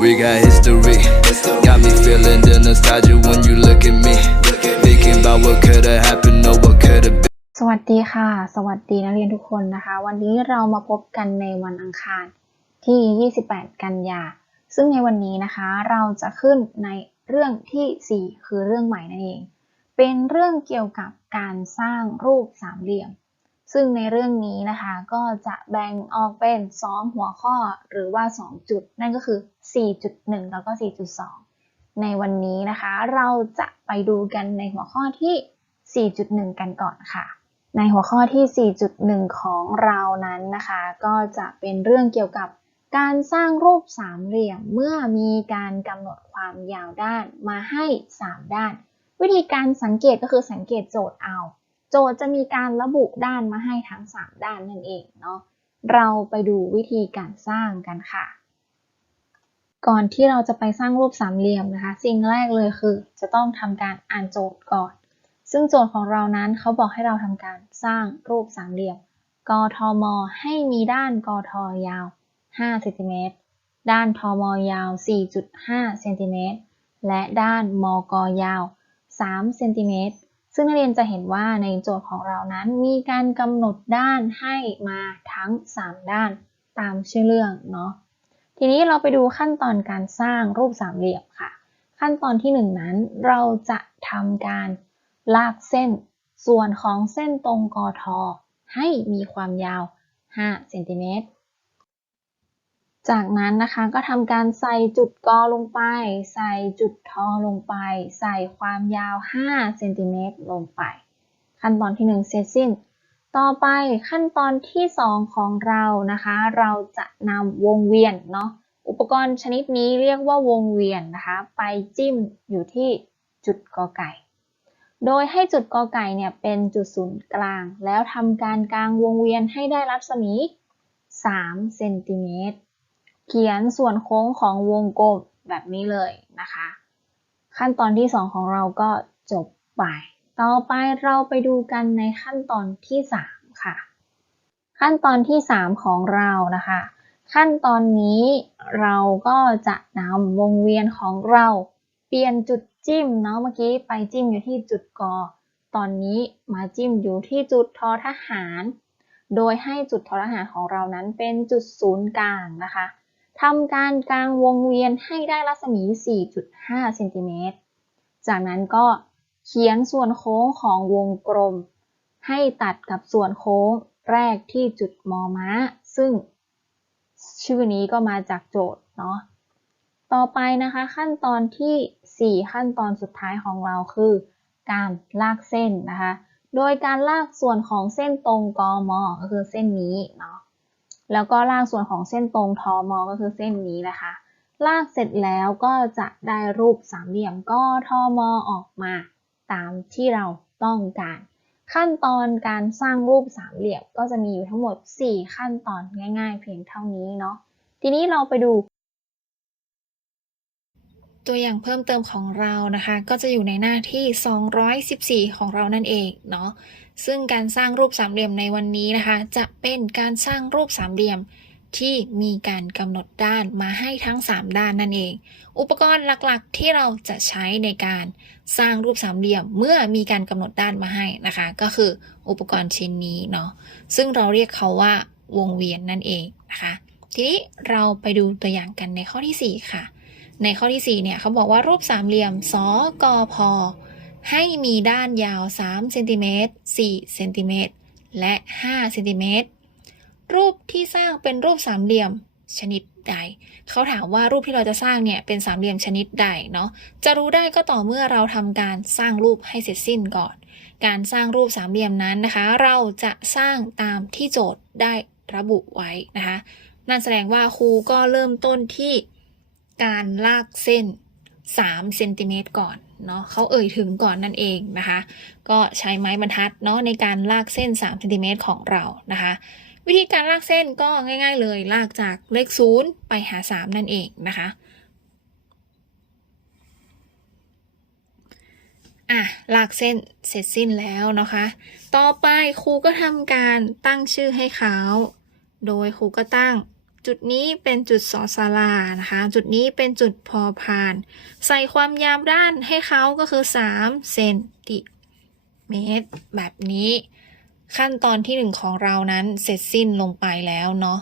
We got history. Got me feeling the nostalgia when you look at me. Thinking about what could have happened or what could have been. สวัสดีค่ะ สวัสดีนักเรียนทุกคนนะคะ วันนี้เรามาพบกันในวันอังคารที่ 28 กันยา ซึ่งในวันนี้นะคะเราจะขึ้นในเรื่องที่ 4 คือเรื่องใหม่นั่นเอง เป็นเรื่องเกี่ยวกับการสร้างรูปสามเหลี่ยม ซึ่งในเรื่องนี้นะคะก็จะแบ่งออกเป็น 2 หัวข้อหรือว่า 2 จุด นั่นก็คือ 4.1 แล้วก็ 4.2 ในวันนี้นะคะเราจะไปดูกันในหัวข้อที่ 4.1 กันก่อนค่ะ ในหัวข้อที่ 4.1 ของเรานั้นนะคะ ก็จะเป็นเรื่องเกี่ยวกับการสร้างรูปสามเหลี่ยมเมื่อมีการกำหนดความยาวด้านมาให้ 3 ด้าน วิธีการสังเกตก็คือสังเกตโจทย์เอา โจทย์จะมีการระบุด้านมาให้ทั้ง 3 ด้านนั่นเองเนาะ เราไปดูวิธีการสร้างกันค่ะ ก่อนที่เราจะไปสร้างรูปสามเหลี่ยมนะคะ สิ่งแรกเลยคือ จะต้องทำการอ่านโจทย์ก่อน ซึ่งโจทย์ของเรานั้นเขาบอกให้เราทำการสร้างรูปสามเหลี่ยมกทม ให้มีด้านกทยาว 5 เซนติเมตร ด้านทมยาว 4.5 เซนติเมตร และด้านมกยาว 3 เซนติเมตร ซึ่งนักเรียนจะเห็นว่าในโจทย์ของเรานั้นมีการกำหนดด้านให้มาทั้ง 3 ด้านตามชื่อเรื่องเนาะ ทีนี้เราไปดูขั้นตอนการสร้างรูปสามเหลี่ยมค่ะ ขั้นตอนที่ 1 นั้นเราจะทำการลากเส้น ส่วนของเส้นตรงกอทอให้มีความยาว 5 เซนติเมตร จากนั้นนะคะก็ทำการใส่จุดกอลงไป ใส่จุดทอลงไป ใส่ความยาว5เซนติเมตรลงไป ขั้นตอนที่ 1 เสร็จสิ้น ต่อไปขั้นตอนที่ 2 ของเรานะคะ เราจะนำวงเวียนเนาะอุปกรณ์ชนิดนี้เรียกว่าวงเวียนนะคะ ไปจิ้มอยู่ที่จุดกอไก่ โดยให้จุดกอไก่เนี่ยเป็นจุดศูนย์กลาง แล้วทำการกลางวงเวียนให้ได้รัศมี3เซนติเมตร เขียนส่วนโค้งของวงกลมแบบนี้เลยนะคะ ขั้นตอนที่ 2 ของเราก็จบไป ต่อไปเราไปดูกันในขั้นตอนที่ 3 ค่ะ ขั้นตอนที่ 3 ของเรานะคะ ขั้นตอนนี้เราก็จะนำวงเวียนของเราเปลี่ยนจุดจิ้มเนาะเมื่อกี้ไปจิ้มอยู่ที่จุดกอ ตอนนี้มาจิ้มอยู่ที่จุดทอทหาร โดยให้จุดทอทหารของเรานั้นเป็นจุดศูนย์กลางนะคะ ทำการกลางวงเวียนให้ได้รัศมี 4.5 เซนติเมตร จากนั้นก็เขียนส่วนโค้งของวงกลม ให้ตัดกับส่วนโค้งแรกที่จุดมอม้า ซึ่งชื่อนี้ก็มาจากโจทย์เนาะ ต่อไปนะคะขั้นตอนที่ 4 ขั้นตอนสุดท้ายของเราคือ การลากเส้นนะคะ โดยการลากส่วนของเส้นตรงกมก็คือเส้นนี้เนาะ แล้วก็ลากส่วนของเส้นตรงทมก็คือเส้นนี้นะคะ ลากเสร็จแล้วก็จะได้รูปสามเหลี่ยมก็ทมออกมา ตามที่เราต้องการ ขั้นตอนการสร้างรูปสามเหลี่ยมก็จะมีอยู่ทั้งหมด 4 ขั้นตอนง่าย ๆ เพียงเท่านี้เนาะทีนี้เราไปดูตัวอย่างเพิ่มเติมของเรานะคะ ก็จะอยู่ในหน้าที่ 214 ของเรานั่นเองเนาะ ซึ่งการสร้างรูปสามเหลี่ยมในวันนี้นะคะ จะเป็นการสร้างรูปสามเหลี่ยมที่มีการกำหนดด้านมาให้ทั้ง 3 ด้านนั่นเอง อุปกรณ์หลักๆ ที่เราจะใช้ในการสร้างรูปสามเหลี่ยมเมื่อมีการกำหนดด้านมาให้นะคะ ก็คืออุปกรณ์ชิ้นนี้เนาะซึ่งเราเรียกเขาว่าวงเวียนนั่นเองนะคะ ทีนี้เราไปดูตัวอย่างกันในข้อทีสี่4 ค่ะ ในข้อที่ 4 เนี่ยเขาบอกว่ารูปสามเหลี่ยมสกพ ให้มีด้านยาว3เซนติเมตร4เซนติเมตรและ5เซนติเมตรรูปที่สร้างเป็นรูปสามเหลี่ยมชนิดใด เขาถามว่ารูปที่เราจะสร้างเนี่ยเป็นสามเหลี่ยมชนิดใดเนาะ จะรู้ได้ก็ต่อเมื่อเราทำการสร้างรูปให้เสร็จสิ้นก่อน การสร้างรูปสามเหลี่ยมนั้นนะคะ เราจะสร้างตามที่โจทย์ได้ระบุไว้นะคะ นั่นแสดงว่าครูก็เริ่มต้นที่การลากเส้น3เซนติเมตรก่อน เนาะเขาเอ่ยถึงก่อนนั่นเองนะคะ ก็ใช้ไม้บรรทัดเนาะในการลากเส้น3เซนติเมตรของเรานะคะ วิธีการลากเส้นก็ง่าย ๆ เลยลากจากเลข 0 ไปหา 3 นั่นเองนะคะอะลากเส้นเสร็จสิ้นแล้วนะคะ ต่อไปครูก็ทำการตั้งชื่อให้เขา โดยครูก็ตั้ง จุดนี้เป็นจุดสอสารานะคะ จุดนี้เป็นจุดพอพาน ใส่ความยาวด้านให้เขาก็คือ 3 เซนติเมตร แบบนี้ ขั้นตอนที่หนึ่งของเรานั้นเสร็จสิ้นลงไปแล้วเนาะ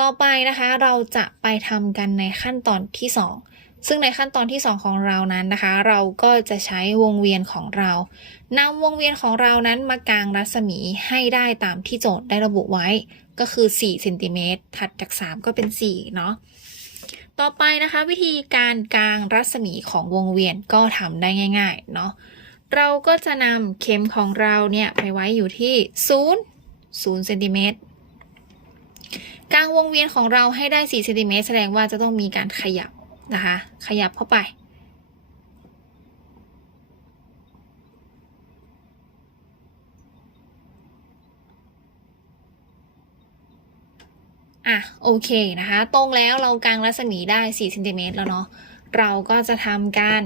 ต่อไปนะคะเราจะไปทำกันในขั้นตอนที่2 ซึ่งในขั้นตอนที่ 2 ของเรานั้นนะคะ เราก็จะใช้วงเวียนของเรานำวงเวียนของเรานั้นมากางรัศมีให้ได้ตามที่โจทย์ได้ระบุไว้ก็คือ4เซนติเมตรถัดจาก 3 ก็เป็น4เนาะต่อไปนะคะวิธีการกางรัศมีของวงเวียนก็ทำได้ง่ายๆเนาะเราก็จะนำเข็มของเราเนี่ยไปไว้อยู่ที่ 0 0เซนติเมตรกลางวงเวียนของเราให้ได้4เซนติเมตรแสดงว่าจะต้องมีการขยับ นะคะ ขยับเข้าไป อะ โอเคนะคะ ตรงแล้วเรากางรัศมีได้4เซนติเมตรแล้วเนาะ เราก็จะทำการ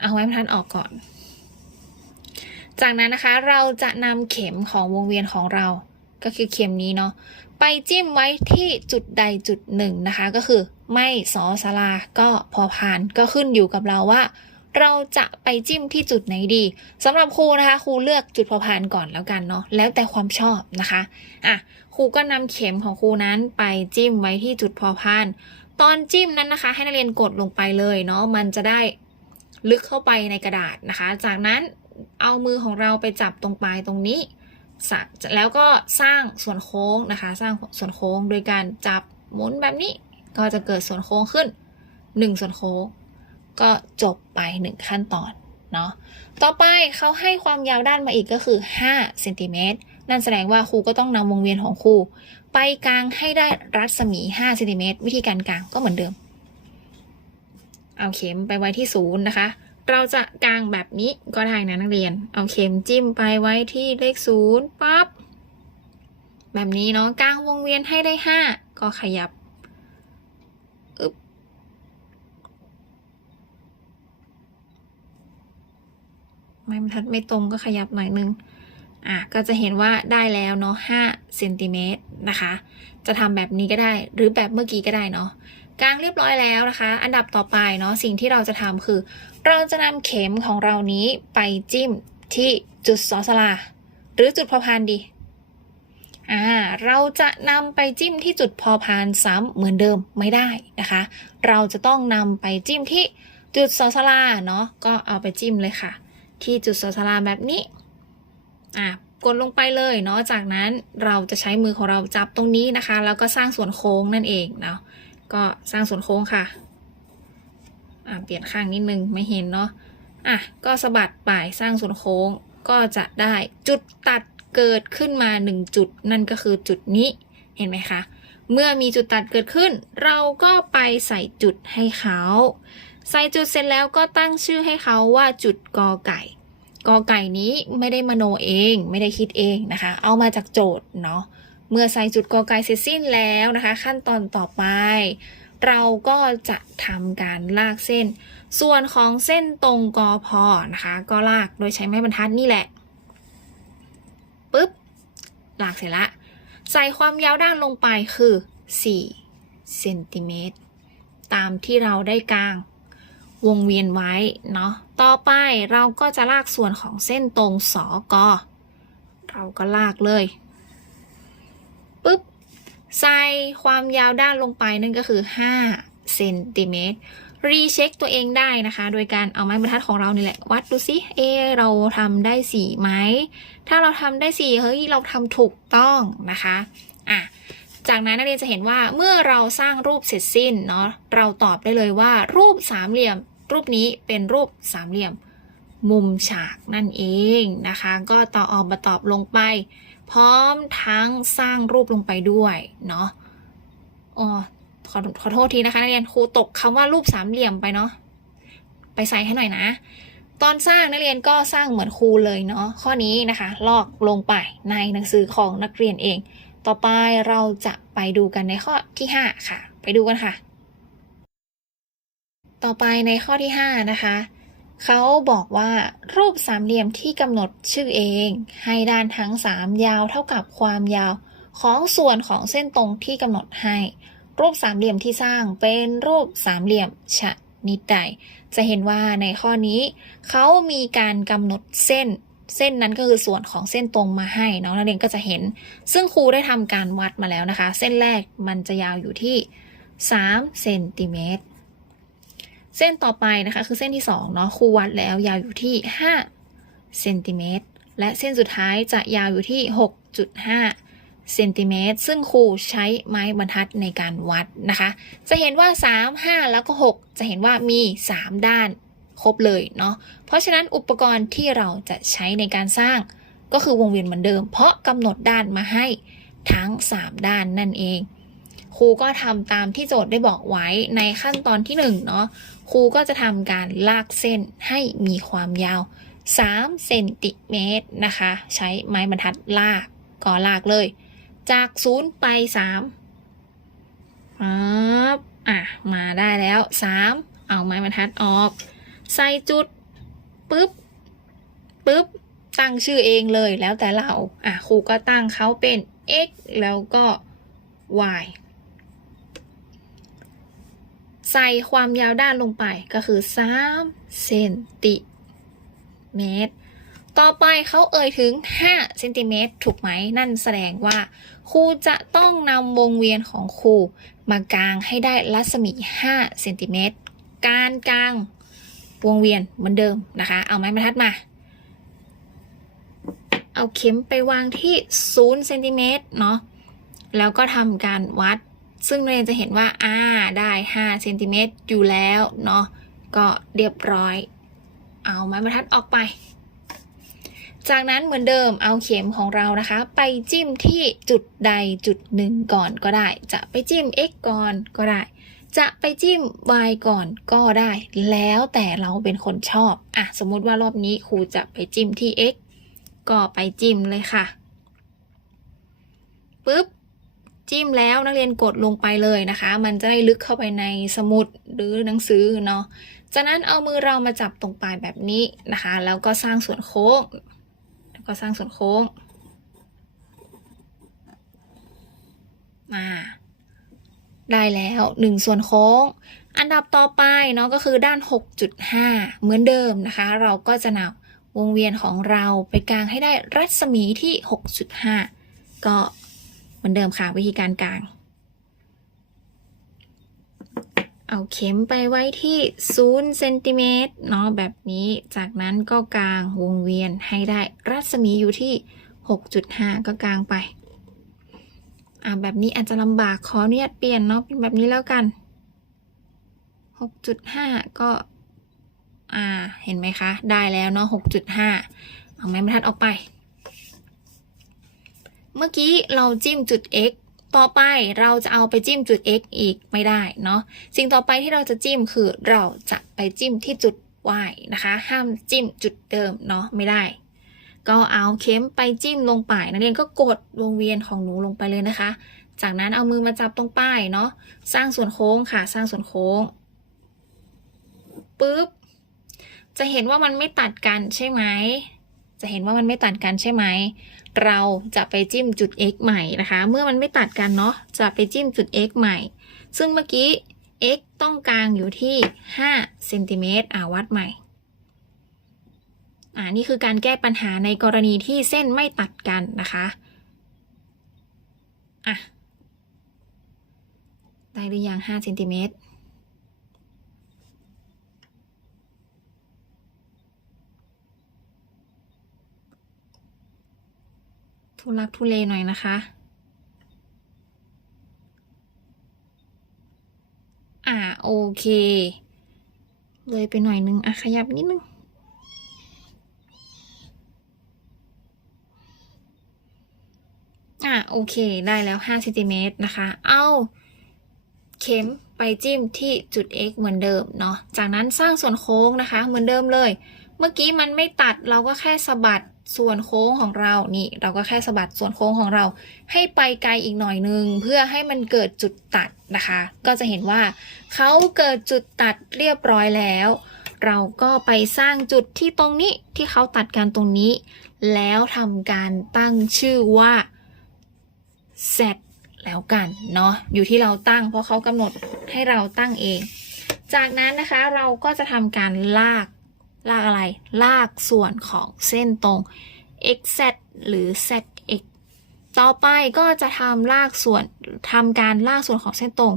เอาไม้บรรทัดออกก่อน จากนั้นนะคะเราจะนำเข็มของวงเวียนของเราก็คือเข็มนี้เนาะไปจิ้มไว้ที่จุดใดจุดหนึ่งนะคะ ก็คือ ไม่สอสาราก็พอพานก็ขึ้นอยู่กับเราว่า เราจะไปจิ้มที่จุดไหนดีสำหรับครูนะคะครูเลือกจุดพอพานก่อนแล้วกันเนาะแล้วแต่ความชอบนะคะอะครูก็นำเข็มของครูนั้นไปจิ้มไว้ที่จุดพอพาน ตอนจิ้มนั้นนะคะ ให้นักเรียนกดลงไปเลยเนาะมันจะได้ลึกเข้าไปในกระดาษนะคะ จากนั้นเอามือของเราไปจับตรงปลายตรงนี้ แล้วก็สร้างส่วนโค้งนะคะ สร้างส่วนโค้งโดยการจับหมุนแบบนี้ ก็จะเกิดส่วนโค้งขึ้น 1 ส่วนโค้ง ก็จบไป 1 ขั้นตอนเนาะต่อไปเขาให้ความยาวด้านมาอีกก็คือ5เซนติเมตรนั่นแสดงว่าครูก็ต้องนำวงเวียนของครูไปกลางให้ได้รัศมี5เซนติเมตรวิธีการกางก็เหมือนเดิม เอาเข็มไปไว้ที่ศูนย์นะคะ เราจะกางแบบนี้ก็ได้นะนักเรียน เอาเข็มจิ้มไปไว้ที่เลขศูนย์ปั๊บแบบนี้เนาะกางวงเวียนให้ได้ห้าก็ขยับ ไม่บรรทัดไม่ตรงก็ขยับหน่อยนึงอะก็จะเห็นว่าได้แล้วเนาะห้าเซนติเมตรนะคะ จะทำแบบนี้ก็ได้หรือแบบเมื่อกี้ก็ได้เนาะกางเรียบร้อยแล้วนะคะ อันดับต่อไปเนาะสิ่งที่เราจะทำคือ เราจะนำเข็มของเรานี้ไปจิ้มที่จุดสอสลา หรือจุดพอพานดีอ่าเราจะนำไปจิ้มที่จุดพอพานซ้ำเหมือนเดิมไม่ได้นะคะ เราจะต้องนำไปจิ้มที่จุดสอสลาเนาะก็เอาไปจิ้มเลยค่ะ ที่จุดสอสลาแบบนี้อะกดลงไปเลยเนาะจากนั้นเราจะใช้มือของเราจับตรงนี้นะคะ แล้วก็สร้างส่วนโค้งนั่นเองเนาะก็สร้างส่วนโค้งค่ะอ่าเปลี่ยนข้างนิดนึงไม่เห็นเนาะอะก็สะบัดปลายสร้างส่วนโค้งก็จะได้จุดตัดเกิดขึ้นมาหนึ่งจุด นั่นก็คือจุดนี้เห็นไหมคะ เมื่อมีจุดตัดเกิดขึ้น เราก็ไปใส่จุดให้เขา ใส่จุดเสร็จแล้วก็ตั้งชื่อให้เขาว่าจุดกอไก่กอไก่นี้ไม่ได้มโนเองไม่ได้คิดเองนะคะ เอามาจากโจทย์เนาะเมื่อใส่จุดกอไก่เสร็จสิ้นแล้วนะคะ ขั้นตอนต่อไป เราก็จะทำการลากเส้น ส่วนของเส้นตรงกอพอนะคะ ก็ลากโดยใช้ไม้บรรทัดนี่แหละปุ๊บลากเสร็จละ ใส่ความยาวด้านลงไปคือ4เซนติเมตรตามที่เราได้กาง วงเวียนไว้เนาะต่อไปเราก็จะลากส่วนของเส้นตรงสอกอเราก็ลากเลยปุ๊บใส่ความยาวด้านลงไปนั่นก็คือ5เซนติเมตรรีเช็คตัวเองได้นะคะ โดยการเอาไม้บรรทัดของเรานี่แหละ วัดดูซิเอเราทำได้สี่ไหม ถ้าเราทำได้สี่เฮ้ยเราทำถูกต้องนะคะอะจากนั้นนักเรียนจะเห็นว่าเมื่อเราสร้างรูปเสร็จสิ้นเนาะเราตอบได้เลยว่ารูปสามเหลี่ยม รูปนี้เป็นรูปสามเหลี่ยม มุมฉากนั่นเองนะคะ ก็ต่อออกมาตอบลงไป พร้อมทั้งสร้างรูปลงไปด้วยเนาะอ๋อขอขอโทษทีนะคะนักเรียนครูตกคำว่ารูปสามเหลี่ยมไปเนาะไปใส่ให้หน่อยนะ ตอนสร้างนักเรียนก็สร้างเหมือนครูเลยเนาะข้อนี้นะคะ ลอกลงไปในหนังสือของนักเรียนเอง ต่อไปเราจะไปดูกันในข้อที่ 5 ค่ะ ไปดูกันค่ะ ต่อไปในข้อที่ 5 นะคะเขาบอกว่ารูปสามเหลี่ยมที่กำหนดชื่อเอง ให้ด้านทั้ง 3 ยาวเท่ากับความยาวของส่วนของเส้นตรงที่กำหนดให้ รูปสามเหลี่ยมที่สร้างเป็นรูปสามเหลี่ยมชนิดใดจะเห็นว่าในข้อนี้เขามีการกำหนดเส้น เส้นนั้นก็คือส่วนของเส้นตรงมาให้เนาะนักเรียนก็จะเห็น ซึ่งครูได้ทำการวัดมาแล้วนะคะ เส้นแรกมันจะยาวอยู่ที่3เซนติเมตร เส้นต่อไปนะคะคือเส้นที่2เนาะครูวัดแล้วยาวอยู่ที่5เซนติเมตรและเส้นสุดท้ายจะยาวอยู่ที่ 6.5เซนติเมตรซึ่งครูใช้ไม้บรรทัดในการวัดนะคะ จะเห็นว่า 3 5 แล้วก็ 6 จะเห็นว่ามี 3 ด้านครบเลยเนาะเพราะฉะนั้นอุปกรณ์ที่เราจะใช้ในการสร้างก็คือวงเวียนเหมือนเดิม เพราะกำหนดด้านมาให้ทั้ง 3 ด้านนั่นเอง ครูก็ทำตามที่โจทย์ได้บอกไว้ในขั้นตอนที่1เนาะครูก็จะทำการลากเส้นให้มีความยาว3เซนติเมตรนะคะ ใช้ไม้บรรทัดลากก็ลากเลย จาก0ไป3ปั๊บอะมาได้แล้ว 3 เอาไม้บรรทัดออก ใส่จุดปึ๊บปึ๊บตั้งชื่อเองเลยแล้วแต่เรา อะครูก็ตั้งเขาเป็น x แล้วก็ y ใส่ความยาวด้านลงไปก็คือ3เซนติเมตร ต่อไปเขาเอ่ยถึง5เซนติเมตรถูกไหม นั่นแสดงว่าครูจะต้องนำวงเวียนของครูมากางให้ได้รัศมี5เซนติเมตร การกางวงเวียนเหมือนเดิมนะคะ เอาไม้บรรทัดมา เอาเข็มไปวางที่0เซนติเมตรเนาะ แล้วก็ทำการวัด ซึ่งเรียนจะเห็นว่าอ่าได้5เซนติเมตรอยู่แล้วเนาะก็เรียบร้อย เอาไม้บรรทัดออกไป จากนั้นเหมือนเดิมเอาเข็มของเรานะคะ ไปจิ้มที่จุดใดจุดหนึ่งก่อนก็ได้ จะไปจิ้ม x ก่อนก็ได้ จะไปจิ้ม y ก่อนก็ได้ แล้วแต่เราเป็นคนชอบอะสมมติว่ารอบนี้ครูจะไปจิ้มที่ x ก็ไปจิ้มเลยค่ะปึ๊บ จิ้มแล้วนักเรียนกดลงไปเลยนะคะ มันจะได้ลึกเข้าไปในสมุดหรือหนังสือเนาะจากนั้นเอามือเรามาจับตรงปลายแบบนี้นะคะ แล้วก็สร้างส่วนโค้ง แล้วก็สร้างส่วนโค้งมาได้แล้วหนึ่งส่วนโค้ง อันดับต่อไปเนาะก็คือด้าน 6.5 เหมือนเดิมนะคะ เราก็จะนำวงเวียนของเราไปกลางให้ได้รัศมีที่ 6.5 ก็เห มือนเดิมค่ะวิธีการกลาง เอาเข็มไปไว้ที่0เซนติเมตรเนาะแบบนี้จากนั้นก็กางวงเวียนให้ได้รัศมีอยู่ที่ 6.5 ก็กางไปอ่าแบบนี้อาจจะลำบากขออนุญาตเปลี่ยนเนาะเป็นแบบนี้แล้วกัน 6.5 ก็อ่าเห็นไหมคะ ได้แล้วเนาะ6.5 เอาไม้บรรทัดออกไป เมื่อกี้เราจิ้มจุด x ต่อไปเราจะเอาไปจิ้มจุด x อีกไม่ได้เนาะ สิ่งต่อไปที่เราจะจิ้มคือเราจะไปจิ้มที่จุด y นะคะ ห้ามจิ้มจุดเดิมเนาะไม่ได้ ก็เอาเข็มไปจิ้มลงไปนักเรียนก็กดวงเวียนของหนูลงไปเลยนะคะ จากนั้นเอามือมาจับตรงป้ายเนาะ สร้างส่วนโค้งค่ะ สร้างส่วนโค้งปุ๊บ จะเห็นว่ามันไม่ตัดกันใช่ไหม จะเห็นว่ามันไม่ตัดกันใช่ไหม เราจะไปจิ้มจุด x ใหม่นะคะ เมื่อมันไม่ตัดกันเนาะจะไปจิ้มจุด x ใหม่ ซึ่งเมื่อกี้ x ต้องกลางอยู่ที่5เซนติเมตรอ่าวัดใหม่อ่านี่คือการแก้ปัญหาในกรณีที่เส้นไม่ตัดกันนะคะอะได้หรือยัง5เซนติเมตร ทุลักทุเลหน่อยนะคะ อ่าโอเค เลยไปหน่อยนึง อะ ขยับนิดนึง อะโอเคได้แล้ว5เซนติเมตรนะคะ เอาเข็มไปจิ้มที่จุด x เหมือนเดิมเนาะ จากนั้นสร้างส่วนโค้งนะคะ เหมือนเดิมเลย เมื่อกี้มันไม่ตัดเราก็แค่สะบัด ส่วนโค้งของเรานี่เราก็แค่สะบัดส่วนโค้งของเรา ให้ไปไกลอีกหน่อยนึง เพื่อให้มันเกิดจุดตัดนะคะ ก็จะเห็นว่าเขาเกิดจุดตัดเรียบร้อยแล้ว เราก็ไปสร้างจุดที่ตรงนี้ที่เขาตัดกันตรงนี้ แล้วทำการตั้งชื่อว่า z แล้วกันเนาะอยู่ที่เราตั้งเพราะเขากำหนดให้เราตั้งเอง จากนั้นนะคะเราก็จะทำการลาก ลากอะไร ลากส่วนของเส้นตรง xz หรือ zx ต่อไปก็จะทำลากส่วนทำการลากส่วนของเส้นตรง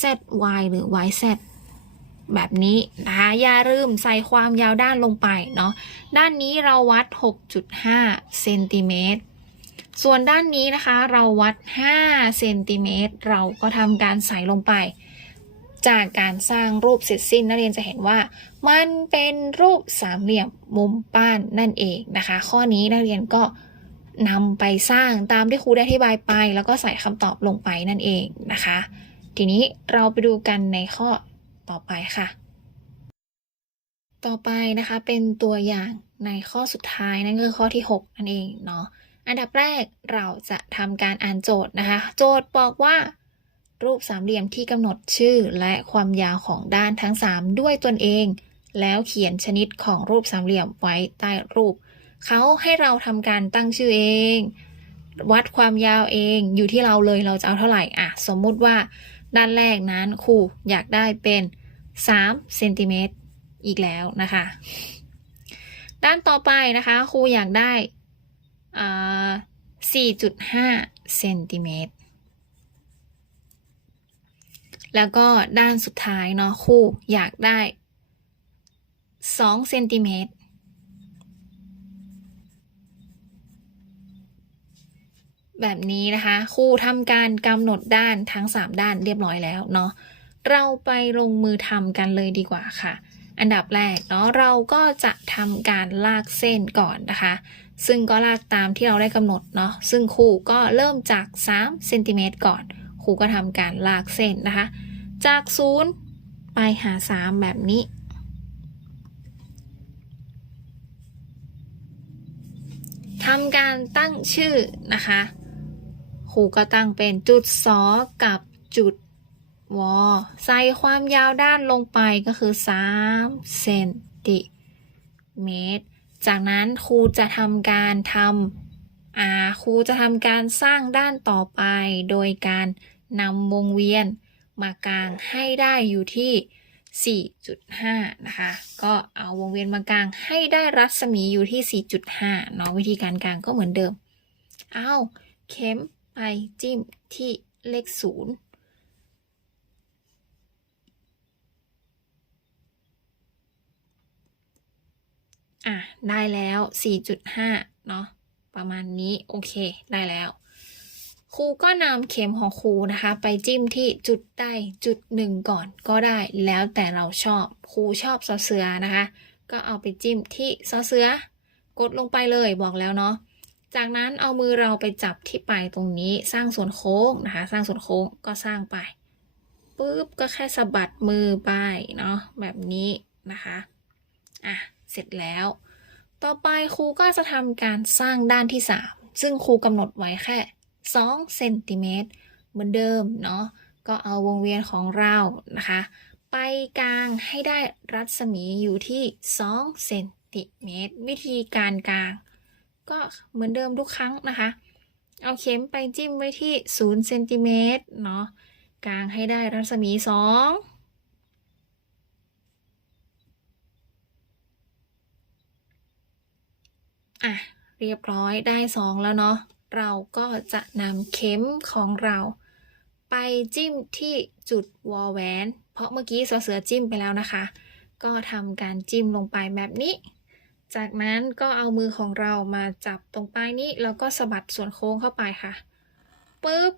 zy หรือ yz แบบนี้นะคะอย่าลืมใส่ความยาวด้านลงไปเนาะด้านนี้เราวัด 6.5เซนติเมตรส่วนด้านนี้นะคะเราวัด 5 เซนติเมตรเราก็ทำการใส่ลงไป จากการสร้างรูปเสร็จสิ้นนักเรียนจะเห็นว่า มันเป็นรูปสามเหลี่ยมมุมป้านนั่นเองนะคะ ข้อนี้นักเรียนก็นำไปสร้างตามที่ครูได้อธิบายไป แล้วก็ใส่คำตอบลงไปนั่นเองนะคะ ทีนี้เราไปดูกันในข้อต่อไปค่ะ ต่อไปนะคะเป็นตัวอย่างในข้อสุดท้ายนั่นคือข้อที่ 6 นั่นเองเนาะอันดับแรกเราจะทำการอ่านโจทย์นะคะ โจทย์บอกว่า รูปสามเหลี่ยมที่กำหนดชื่อและความยาวของด้านทั้ง 3 ด้วยตนเอง แล้วเขียนชนิดของรูปสามเหลี่ยมไว้ใต้รูป เขาให้เราทำการตั้งชื่อเอง วัดความยาวเองอยู่ที่เราเลยเราจะเอาเท่าไหร่อะสมมุติว่า ด้านแรกนั้นครูอยากได้เป็น3เซนติเมตรอีกแล้วนะคะ ด้านต่อไปนะคะครูอยากได้อ่า4.5เซนติเมตร แล้วก็ด้านสุดท้ายเนาะครูอยากได้2เซนติเมตรแบบนี้นะคะครูทำการกำหนดด้านทั้ง 3 ด้านเรียบร้อยแล้วเนาะเราไปลงมือทำกันเลยดีกว่าค่ะ อันดับแรกเนาะเราก็จะทำการลากเส้นก่อนนะคะ ซึ่งก็ลากตามที่เราได้กำหนดเนาะซึ่งครูก็เริ่มจาก3เซนติเมตรก่อน ครูก็ทำการลากเส้นนะคะ จาก 0 ไปหา 3 แบบนี้ ทำการตั้งชื่อนะคะครูก็ตั้งเป็นจุดสอกับจุดวอใส่ความยาวด้านลงไปก็คือ 3 เซนติเมตร จากนั้นครูจะทำการทำครูจะทำการสร้างด้านต่อไปโดยการ นำวงเวียนมากางให้ได้อยู่ที่ 4.5 นะคะ ก็เอาวงเวียนมากางให้ได้รัศมีอยู่ที่ 4.5 เนาะวิธีการกางก็เหมือนเดิม เอาเข็มไปจิ้มที่เลขศูนย์อะ ได้แล้ว 4.5 เนาะ ประมาณนี้ โอเค ได้แล้ว ครูก็นำเข็มของครูนะคะ ไปจิ้มที่จุดใดจุดหนึ่งก่อนก็ได้แล้วแต่เราชอบครูชอบซอเสือนะคะ ก็เอาไปจิ้มที่ซอเสือกดลงไปเลยบอกแล้วเนาะจากนั้นเอามือเราไปจับที่ปลายตรงนี้สร้างส่วนโค้งนะคะ สร้างส่วนโค้งก็สร้างไปปุ๊บก็แค่สะบัดมือไปเนาะแบบนี้นะคะอะเสร็จแล้ว ต่อไปครูก็จะทำการสร้างด้านที่ 3 ซึ่งครูกำหนดไว้แค่ 2เซนติเมตรเหมือนเดิมเนาะก็เอาวงเวียนของเรานะคะ ไปกลางให้ได้รัศมีอยู่ที่2เซนติเมตรวิธีการกลาง ก็เหมือนเดิมทุกครั้งนะคะ เอาเข็มไปจิ้มไว้ที่0เซนติเมตรเนาะกลางให้ได้รัศมี 2อะ เรียบร้อยได้ 2 แล้วเนาะ เราก็จะนำเข็มของเรา ไปจิ้มที่จุดวอลแหวน เพราะเมื่อกี้เสือจิ้มไปแล้วนะคะ ก็ทำการจิ้มลงไปแบบนี้ จากนั้นก็เอามือของเรามาจับตรงปลายนี้ แล้วก็สะบัดส่วนโค้งเข้าไปค่ะปุ๊บ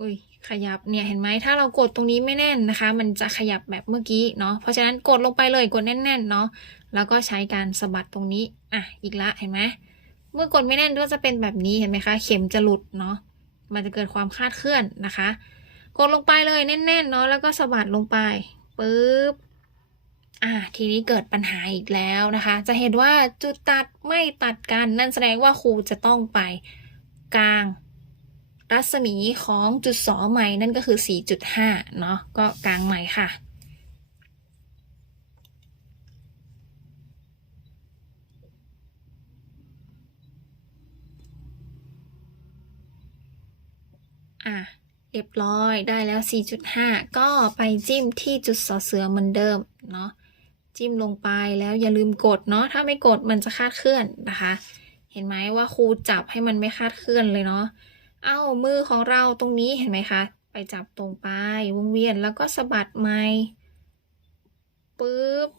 อุ้ยขยับเนี่ยเห็นไหมถ้าเรากดตรงนี้ไม่แน่นนะคะ มันจะขยับแบบเมื่อกี้เนาะเพราะฉะนั้นกดลงไปเลยกดแน่นๆเนาะแล้วก็ใช้การสะบัดตรงนี้อะอีกละเห็นไหม เมื่อกดไม่แน่นก็จะเป็นแบบนี้เห็นไหมคะ เข็มจะหลุดเนาะมันจะเกิดความคลาดเคลื่อนนะคะ กดลงไปเลยแน่นๆเนาะแล้วก็สะบัดลงไปปุ๊บอะทีนี้เกิดปัญหาอีกแล้วนะคะ จะเห็นว่าจุดตัดไม่ตัดกันนั่นแสดงว่าครูจะต้องไปกลางรัศมีของจุดสอใหม่นั่นก็คือ 4.5 เนาะก็กลางใหม่ค่ะ อะเรียบร้อยได้แล้ว 4.5 ก็ไปจิ้มที่จุดสอเสือเหมือนเดิมเนาะจิ้มลงไปแล้วอย่าลืมกดเนาะถ้าไม่กดมันจะคาดเคลื่อนนะคะ เห็นไหมว่าครูจับให้มันไม่คาดเคลื่อนเลยเนาะเอ้ามือของเราตรงนี้เห็นไหมคะ ไปจับตรงไปวงเวียนแล้วก็สะบัดไม้ปึ๊บ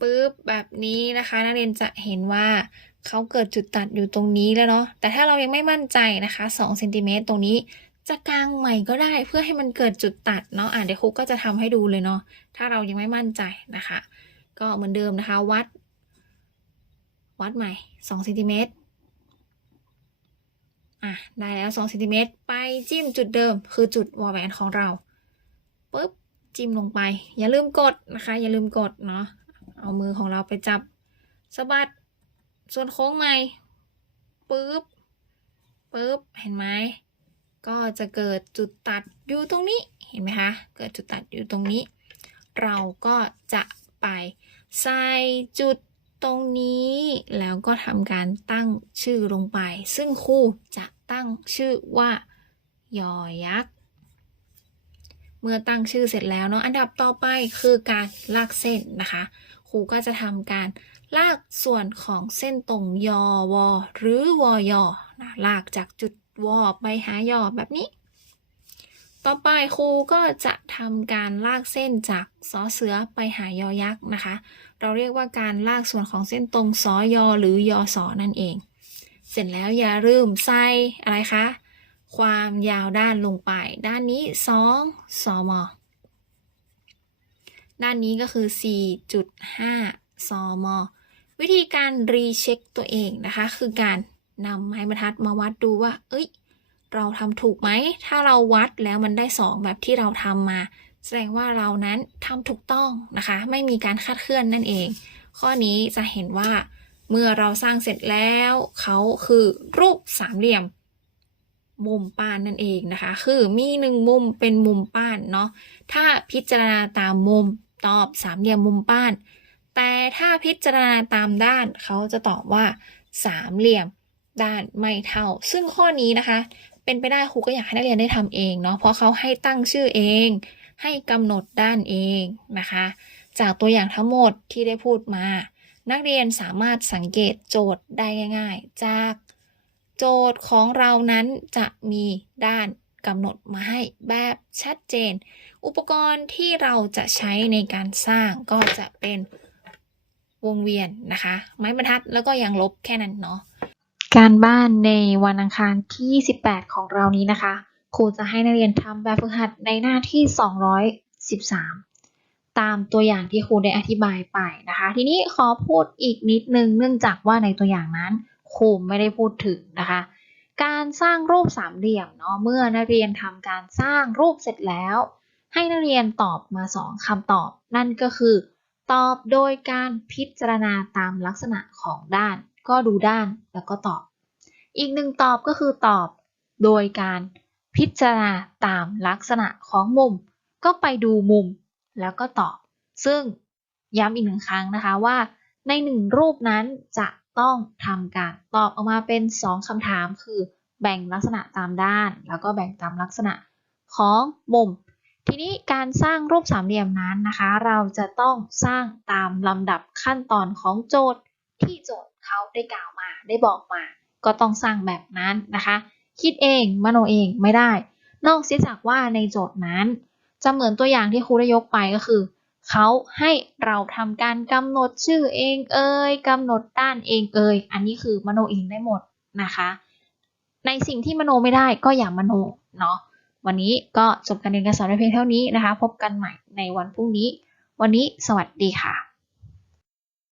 ปึ๊บแบบนี้นะคะ นักเรียนจะเห็นว่า เขาเกิดจุดตัดอยู่ตรงนี้แล้วเนาะ แต่ถ้าเรายังไม่มั่นใจนะคะ2เซนติเมตรตรงนี้จะกางใหม่ก็ได้เพื่อให้มันเกิดจุดตัดเนาะ อะเดี๋ยวครูก็จะทำให้ดูเลยเนาะ ถ้าเรายังไม่มั่นใจนะคะ ก็เหมือนเดิมนะคะ วัด วัดใหม่2เซนติเมตรอะได้แล้ว2เซนติเมตรไปจิ้มจุดเดิม คือจุดวอลแหวนของเราปุ๊บจิ้มลงไป อย่าลืมกดนะคะ อย่าลืมกดเนาะเอามือของเราไปจับสะบัด ส่วนโค้งใหม่ปึ๊บปึ๊บเห็นไหมก็จะเกิดจุดตัดอยู่ตรงนี้เห็นไหมคะ เกิดจุดตัดอยู่ตรงนี้ เราก็จะไปใส่จุดตรงนี้แล้วก็ทำการตั้งชื่อลงไป ซึ่งครูจะตั้งชื่อว่ายอยักษ์เมื่อตั้งชื่อเสร็จแล้วเนาะอันดับต่อไปคือการลากเส้นนะคะ รูก็จะทำการลากส่วนของเส้นตรงยอวอหรือวอยอนะลากจากจุดวอไปหายอแบบนี้ ต่อไปครูก็จะทำการลากเส้นจากสอเสือไปหายอยักษ์นะคะ เราเรียกว่าการลากส่วนของเส้นตรงสอยอหรือยอสอนั่นเอง เสร็จแล้วอย่าลืมใส่อะไรคะ ความยาวด้านลงไป ด้านนี้ 2 สม ด้านนี้ก็คือ 4.5สมวิธีการรีเช็คตัวเองนะคะ คือการนำไม้บรรทัดมาวัดดูว่า เอ้ย เราทำถูกไหม ถ้าเราวัดแล้วมันได้ 2 แบบที่เราทำมา แสดงว่าเรานั้นทำถูกต้องนะคะ ไม่มีการคาดเคลื่อนนั่นเอง ข้อนี้จะเห็นว่าเมื่อเราสร้างเสร็จแล้วเขาคือรูปสามเหลี่ยม มุมป้านนั่นเองนะคะ คือมีหนึ่งมุมเป็นมุมป้านเนาะถ้าพิจารณาตามมุม ตอบสามเหลี่ยมมุมป้าน แต่ถ้าพิจารณาตามด้านเขาจะตอบว่าสามเหลี่ยมด้านไม่เท่า ซึ่งข้อนี้นะคะ เป็นไปได้ครูก็อยากให้นักเรียนได้ทำเองเนาะเพราะเขาให้ตั้งชื่อเอง ให้กำหนดด้านเองนะคะ จากตัวอย่างทั้งหมดที่ได้พูดมา นักเรียนสามารถสังเกตโจทย์ได้ง่าย ๆ จากโจทย์ของเรานั้นจะมีด้าน กำหนดมาให้แบบชัดเจน อุปกรณ์ที่เราจะใช้ในการสร้างก็จะเป็นวงเวียนนะคะ ไม้บรรทัดแล้วก็ยางลบแค่นั้นเนาะการบ้านในวันอังคารที่28ของเรานี้นะคะ ครูจะให้นักเรียนทำแบบฝึกหัดในหน้าที่ 213 ตามตัวอย่างที่ครูได้อธิบายไปนะคะ ทีนี้ขอพูดอีกนิดนึงเนื่องจากว่าในตัวอย่างนั้นครูไม่ได้พูดถึงนะคะ การสร้างรูปสามเหลี่ยมเนาะเมื่อนักเรียนทำการสร้างรูปเสร็จแล้ว ให้นักเรียนตอบมา 2คำตอบ นั่นก็คือ ตอบโดยการพิจารณาตามลักษณะของด้าน ก็ดูด้านแล้วก็ตอบ อีกหนึ่งตอบก็คือตอบ โดยการพิจารณาตามลักษณะของมุม ก็ไปดูมุมแล้วก็ตอบ ซึ่งย้ำอีกหนึ่งครั้งนะคะว่า ในหนึ่งรูปนั้นจะ ต้องทำการตอบออกมาเป็น 2คำถาม คือแบ่งลักษณะตามด้าน แล้วก็แบ่งตามลักษณะของมุม ทีนี้การสร้างรูปสามเหลี่ยมนั้นนะคะ เราจะต้องสร้างตามลำดับขั้นตอนของโจทย์ที่โจทย์เขาได้กล่าวมา ได้บอกมา ก็ต้องสร้างแบบนั้นนะคะ คิดเองมโนเองไม่ได้ นอกเสียจากว่าในโจทย์นั้น จะเหมือนตัวอย่างที่ครูได้ยกไปก็คือ เขาให้เราทำการกำหนดชื่อเองเอ่ยกำหนดด้านเองเอ่ยอันนี้คือมโนเองได้หมดนะคะ ในสิ่งที่มโนไม่ได้ก็อย่ามโนเนาะวันนี้ก็จบการเรียนการสอนในเพียงเท่านี้นะคะ พบกันใหม่ในวันพรุ่งนี้ วันนี้สวัสดีค่ะ